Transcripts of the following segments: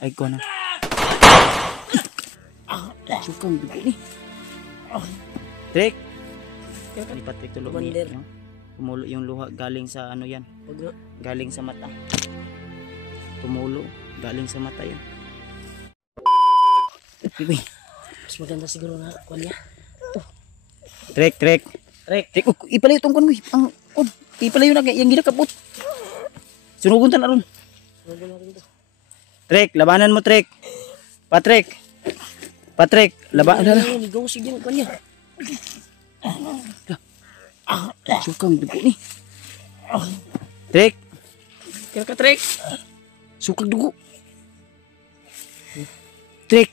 Ay ko na. Sukang dugo ni. Trek. Ni Patrick tulog ni. No? Tumulo yung luha galing sa ano yan. Galing sa mata. Tumulo galing sa mata yan. Bibi. Mas maganda siguro na kuan niya. Trek. Ipalayo tong kon mo. Ang ipalayo na yang gidakabot. Sunugon ta na ron. Trek, labanan mo Trek. Patrick, labanan na. Ligaw sige kuan niya. Sukang dugo ni. Trek. Kaya ka Trek. Sukang dugo. Trek.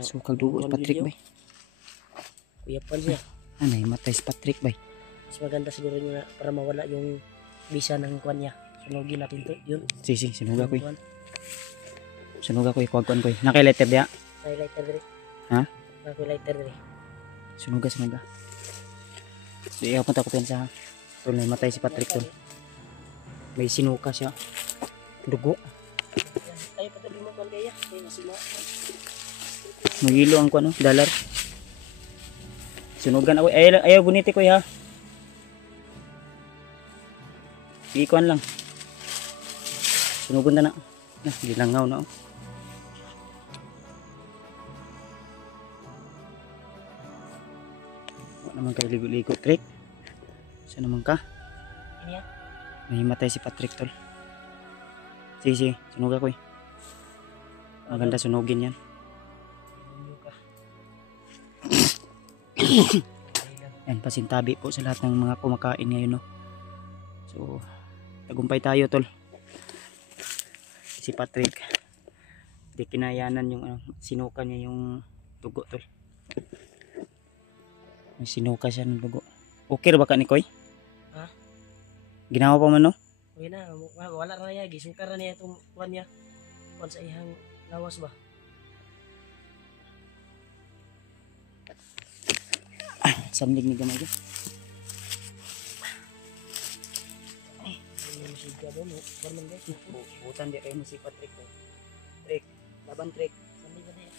Sukang dugo si Patrick bay. Kuya pan siya. Anay matay si Patrick bay. Mas maganda siguro niya para mawala yung bisa ng kuan niya. Sunugin natin to, yun. Si, sinuga ko. Sunuga ko, kuwan ko. Naka-lighter diya? Naka-lighter diri. Ha? Naka-lighter diri. Sunuga. Di ako punta ko sa tol na matay si Patrick tol. May sinuka siya. Dugo. Ay patabi mo kuan kaya. Ay nasima. Magilo ang kuan dollar. Sunugan ako. Ayaw guniti ko ha. Ikuan lang. Sunugan na. Gilangaw na. Wala naman kayo ligo-ligo, Trek. Saan naman ka? Iniya? Nahimatay si Patrick, tol. Sige, sunuga ko eh. Maganda sunugin yan. Yan, pasintabi po sa lahat ng mga kumakain ngayon, no. So, tagumpay tayo, tol. Si Patrick, di kinayanan yung sinuka niya yung dugo, tol. May sinuka siya ng dugo. Okay ba ka ni Koy? Ha? Ginawa pa man, no? Okay na, wala na niya. Gisukar na niya itong kuan niya. Kuan sa ihang lawas ba? Samlig ni gamay dyan. Butan di kayo mo si Patrick. Trek, laban Trek. Samlig na niya.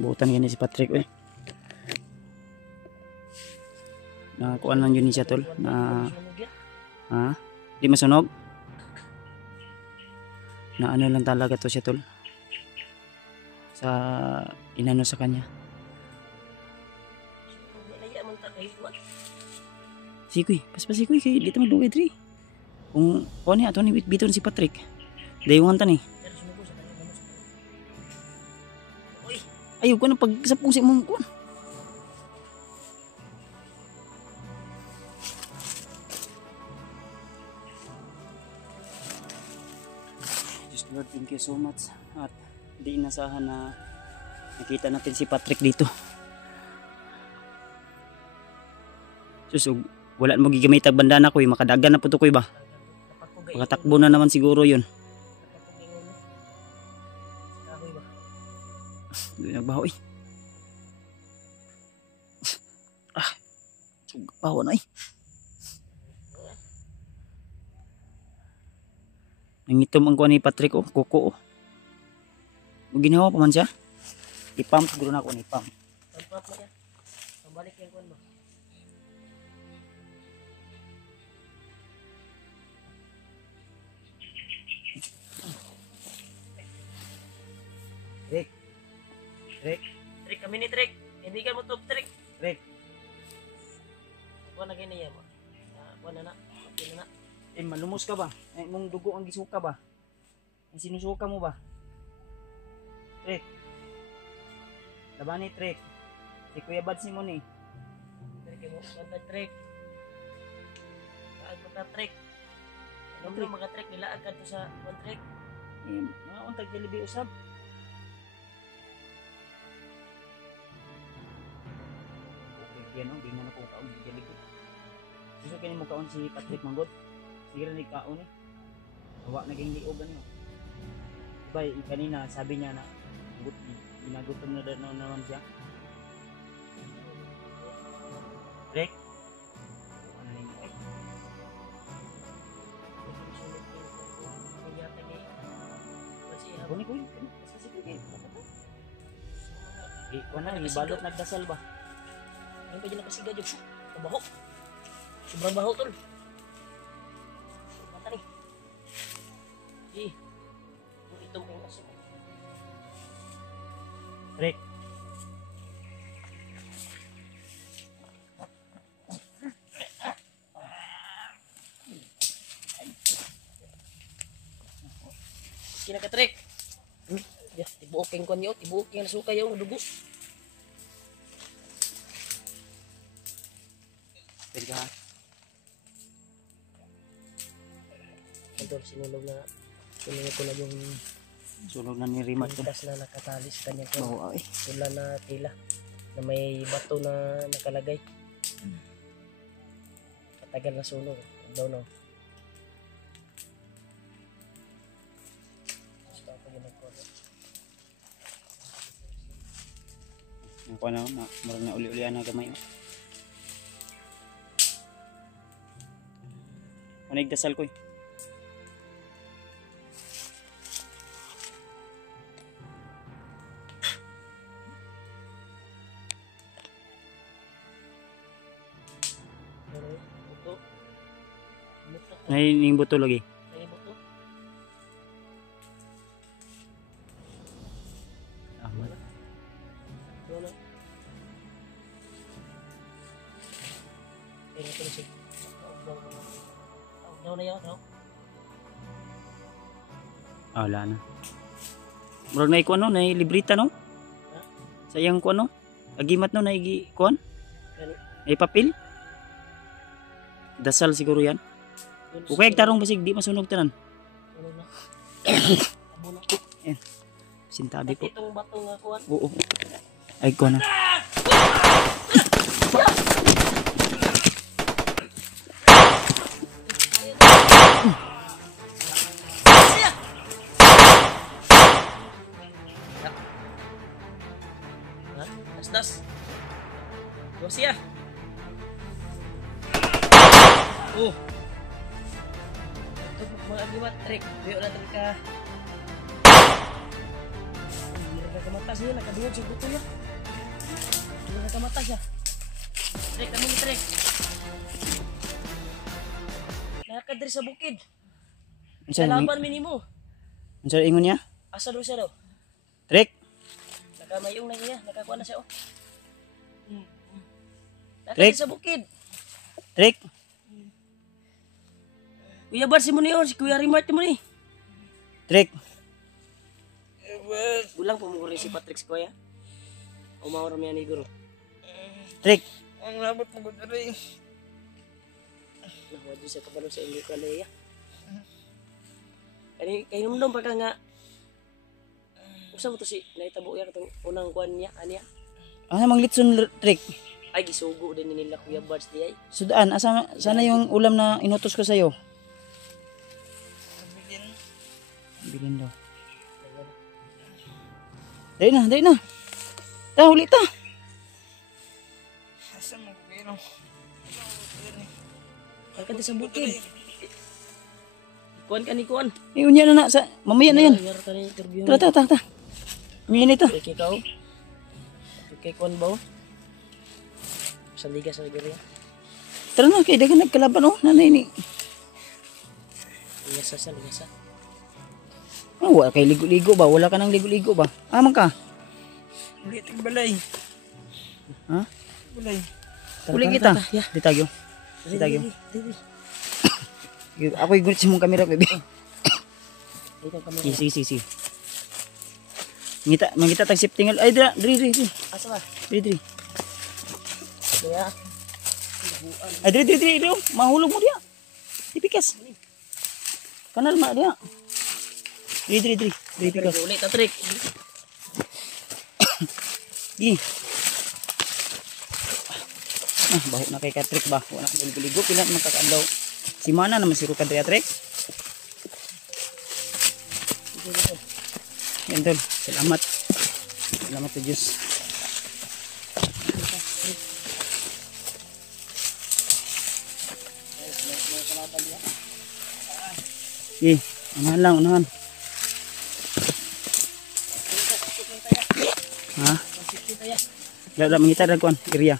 Butan gani si Patrick, eh. Nakuan lang yun siya, tol. Na, ha? Di masunog? Na ano lang talaga to siya, tol. Sa inano sa kanya. Sikoy, paspasikoy kay dito magdugay diri. Kung ano ato ni biton si Patrick. Dayungan ta ni. Ayaw ko na pag sa pusi mong kuan. Just Lord, thank you so much. At di inasahan na nakita natin si Patrick dito. Susug, wala mo gigamit ang bandana ko, makadagan na po to ko ba? Makatakbo na naman siguro yun. Nagbaho eh. Baho na eh. Nangitom ang kuha ni Patrick, oh, kuko, oh. Ginawa pa man siya. Ipam siguro na ako ni Pam. Pampat na yan. Pambalik yung kuwan mo. Trek, kami ni Trek. Kaibigan mo to, Trek. Kuha na ganyan mo. Kuha na na. Okay na na. Malumos ka ba? Mong dugo ang gisuka ba? Ang sinusuka mo ba? Trek. Laban ni Trek. Si Kuya Bads ni mo ni. Trek mo. Kuha Trek. Laag mo ta Trek. Ano mo mga Trek nila agad to sa kuha Trek? Mga untag jalibi usab. Okay, yan o. Di nga na po kaon si jalibi. Gusto kanin mo kaon si Patrick Manggod? Sige rin kaon eh. Hawa naging lioban mo. Diba, kanina sabi niya na good Ginagutom na daw naman siya. Trek. Ano yun? Ay, kunin ko yun. Ikaw na, ibalot nagdasal ba? Ano ba dyan nakasiga dyan? Kabaho. Sobrang baho tol. Mata ni. Itong kayong aso. Trek. Kinakatrek. Tibuoking ko niyo, tibuoking na suka yung dugo. Pwede ka ha? Ito, sinulog ko na yung Sunog na ni Rimat ko. pintas na nakatali sa kanyang Oo, ay. tula na tila na may bato na nakalagay. Katagal na sunog. Daw no. Yung ko na, marang na uli-ulian na gamay. Ano dasal ko eh. Buto. Ngayon yung buto lagi. Ay, buto. Wala. Wala. Kaya ito na siya. Daw na yan, no? Wala na. Murag na ikuan no, na librita no? Sayang ko no? Agimat no, na ikuan? Ay papel? Dasal siguro yan. Kaya tarong basig di masunog tanan. Ano na? Abo na. Sintabi ko. Itong bato nga kuwan. Oo. Ay kuan na. Das. Siya. Oh. Ito mga agimat trick. Biyo natin ka. Nagkamata siya. Nakadungog siya buto niya. Nagkamata siya. Trick. Kami ni trick. Nakakadiri sa bukid. Kalaban minimo. Ano sa ingon niya? Asa doon siya daw? Trek. Nakamayong na niya. Nakakuha na siya oh. Trek. Nakadiri sa bukid. Trek. Kuya Bart si mo niyo. Si Kuya Rimart mo ni. Trek. Bulang pumukuri si Patrick Kuya. Umawar mo yan ni Guru. Trek. Ang labot mo gud rin. Nahuwad sa kabalo sa inyo kalaya. Kaya naman doon pagka nga usa mo to si naitabo ya katong unang kuan niya aniya. Ano mang litson Trek? Ay gisugo din nila Kuya Bart di ay. Sudaan, sana yung ulam na inutos ko sa'yo. Bilin daw. Dahil na. Huli ta. Asa mo gino? Pagka di sa bukid. Kuan ka ni kuan. Unya na mamaya na yan. Yar ka ni interview. Tara. Umiyan ito. Kay ikaw. Kay kuan ba? Sa liga sa liga. Tara na, kaya dagan nagkalaban oh. Nanay ni. Liga sa. Oh, wala kay ligo-ligo ba? Wala ka nang ligo-ligo ba? Amang ka? Ulit ang balay. Ha? Balay. Uli kita. Ya. Ditagyo. Ako yung gunit sa mong kamera, baby. Ito kami. Sige. Mangita tag sifting. Ay, diri. Asa ba? Diri. Kaya. Ay, diri. Mahulog mo diya. Tipikas. Kanal ma diya. Diri. Diri pikas. Ulit ta trick. Gi. Baho na kay ka-trick ba? Wala ka ligo-ligo. Pila naman kakaadlaw. Si Mana naman si Ruka Dria Trick. Yan tol. Salamat. Salamat sa Diyos. Eh, unahan lang, unahan. Ha? Dada mangita dag kuan area.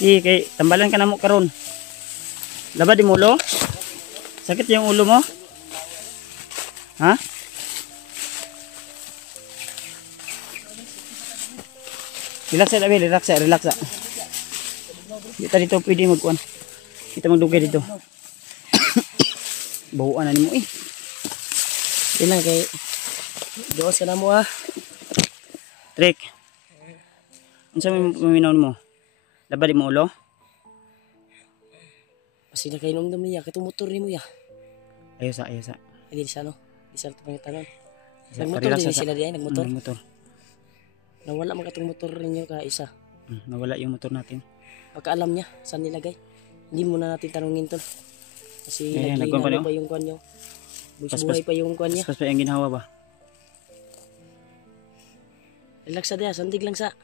Kay tambalan ka na mo karon. Labad di mulo? Sakit yung ulo mo? Ha? Relax sa dabi, relax sa, relax sa. Dito dito pwede magkuan. Kita magdugay dito. Bawaan na nimo eh. Sila kay Diyos ka na mo ah. Trek. Unsa may maminaw mo? Labad di mo ulo? Kasi na kayo nung niya, katong motor ni mo ya. Ayos sa, ayos sa. Hindi sa ano, di sa pangitangan. Sa- Nagmotor relax din sa- sila diyan, nagmotor. Motor. Nawala man katong motor ninyo ka isa. Nawala yung motor natin. Baka alam niya saan nilagay. Hindi muna natin tanungin tol. Kasi Ayan, naging nagkuhan pa ano niyo? pa yung kwan niyo. Pas- Buhay pa yung kwan niya. Pas pa yung ginawa ba? Relax sa diya, sandig lang sa.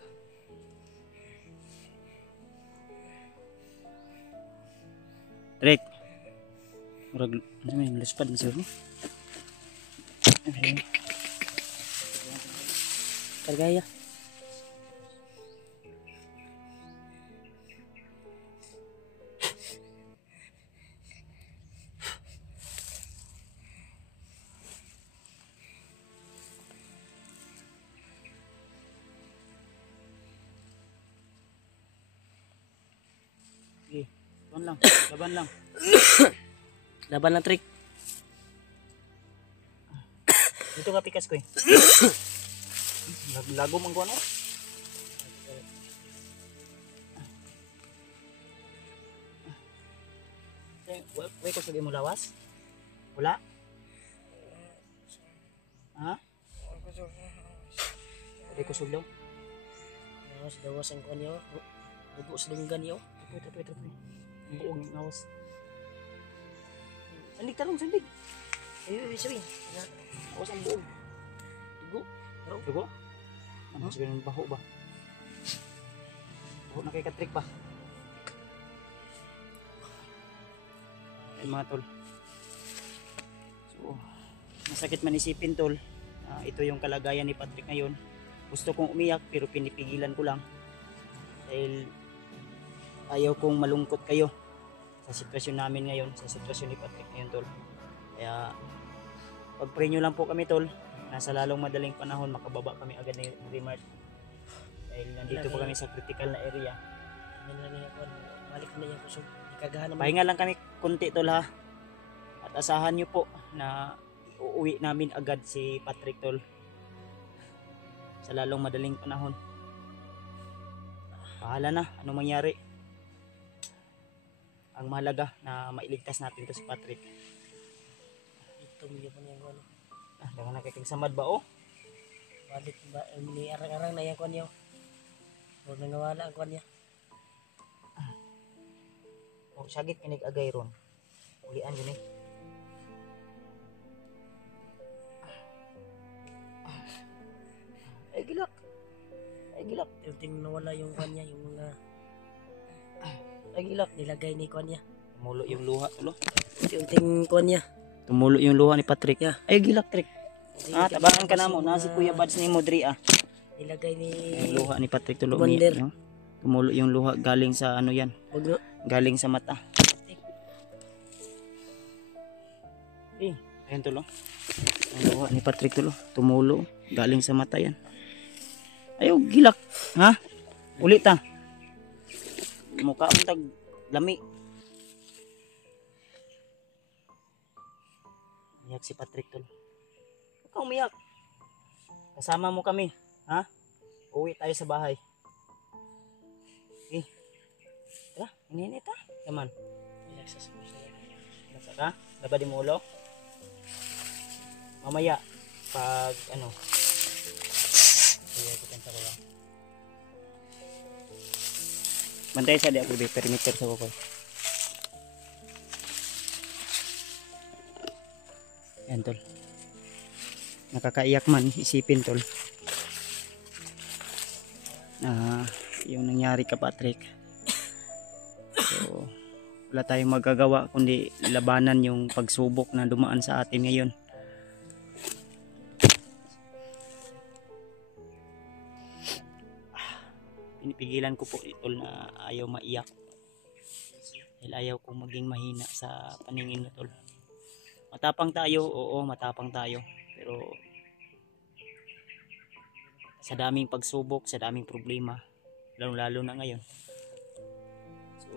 Trek. Murag, ano may luspad na siya mo? Kargaya. Okay. Laban lang. Laban lang. Laban na trick. Dito ka pikas ko eh. Lago man ko ano? Wait ko sige mo lawas? Wala? Ha? Wait ko sugdaw? Nawas dawas ang kwan niyo. Dugo sa dunggan niyo. Wait. Buong nawas. Sandig tarong, sandig. Ay, sabi. Nawas ang buong. Dugo. Dugo? Ano sabi ng baho ba? Baho na kay katrik ba? Ay mga tol. So, masakit man isipin tol. Ito yung kalagayan ni Patrick ngayon. Gusto kong umiyak pero pinipigilan ko lang. Dahil ayaw kong malungkot kayo sa sitwasyon namin ngayon, sa sitwasyon ni Patrick ngayon tol. Kaya pag-pray nyo lang po kami tol. Nasa lalong madaling panahon makababa kami agad ni Remart. Dahil nandito po kami sa critical na area. Balik na niya kusog. Ikagahan naman. Pahinga lang kami kunti tol ha. At asahan nyo po na uuwi namin agad si Patrick tol. Sa lalong madaling panahon. Bahala na, anong mangyari. Ang mahalaga na mailigtas natin to si Patrick. Ito niyo pa niya ano. Dangan na kay samad ba oh? Balik ba ni arang-arang na yang kwan niyo. Huwag nang nawala ang kwan niya. Oh, sagit kinig agay ron. Ulian yun eh. Ay gilak. Ay gilak. Ting nawala yung kwan niya, yung mga Ay gilak. nilagay ni kwan niya. Tumulo yung luha tulo. Ting kwan niya. Tumulo yung luha ni Patrick. Yeah. Ay gilak Trick. Hindi Tabangan ka na mo. Nasi Kuya Bads ni Modri nilagay ni Yung luha ni Patrick tulo. Commander. No? Tumulo yung luha galing sa ano yan. Wag no. Galing sa mata. Eh, ayun tulo. Yung luha ni Patrick tulo. Tumulo. Galing sa mata yan. Ayaw, gilak. Ha? Ulit ta. Mukha ang tag lami. Umiyak si Patrick tulo. Huwag kang umiyak. Kasama mo kami. Ha? Uwi tayo sa bahay. Eh. Tara, ininit ha. Yaman. Relax sa saya. Nasa ka? Labad mo ulo? Mamaya, pag ano, kaya kutenta ko lang. Bantay sa di ako perimeter sa kukoy. Yan tol. Nakakaiyak man isipin tol. Na yung nangyari ka Patrick. So wala tayong magagawa kundi labanan yung pagsubok na dumaan sa atin ngayon. Pinipigilan ko po tol na ayaw maiyak. Dahil ayaw kong maging mahina sa paningin mo tol. Matapang tayo, oo matapang tayo. Pero sa daming pagsubok, sa daming problema, lalo na ngayon. So,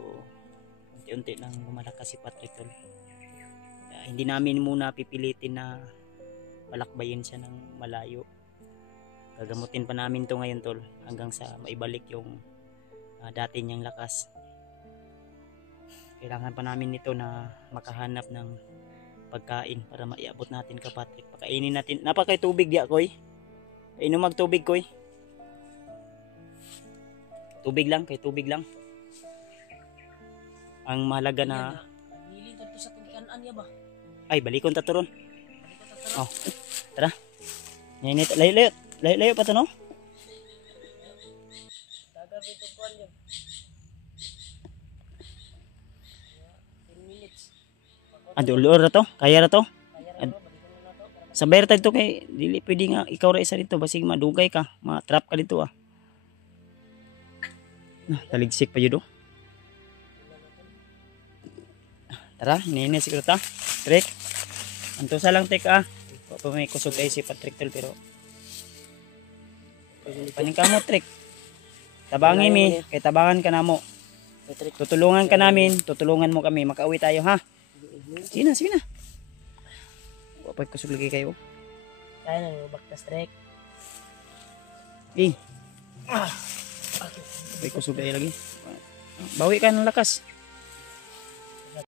unti-unti nang lumalakas si Patrick tol. Kaya, hindi namin muna pipilitin na palakbayin siya ng malayo. Gagamutin pa namin to ngayon tol hanggang sa maibalik yung dati niyang lakas. Kailangan pa namin nito na makahanap ng pagkain para maiabot natin ka Patrick. Pakainin natin. Napakay tubig di ako'y. Inom magtubig ko'y. Tubig lang, kay tubig lang. Ang mahalaga na Nagilin ka sa tungkanan niya ba? ay balikon ta turon. Balik ka sa Oh. Tara. Ngayon layo pa to no? dagat dito kuan yun. 10 minutes. Ando ulor to. Kaya ra to. Kaya rin balikan mo na to. Para Sa bayar tayo to kay dili pwede nga ikaw ra isa dito basig madugay ka, ma-trap ka dito ah. Taligsik pa yun do. Tara, nini siguro ta. Trick. Antusa lang tek ah. Pa may kusog ay si Patrick tol pero paning ka mo trick. Tabangi mi, kay tabangan ka na mo. Patrick. Tutulungan ka namin, tutulungan mo kami, makauwi tayo ha. Sige na. Wapay kusog lagi kayo. Kaya nang baktas trek. Eh. Wapay kusog lagi. Bawi ka ng lakas.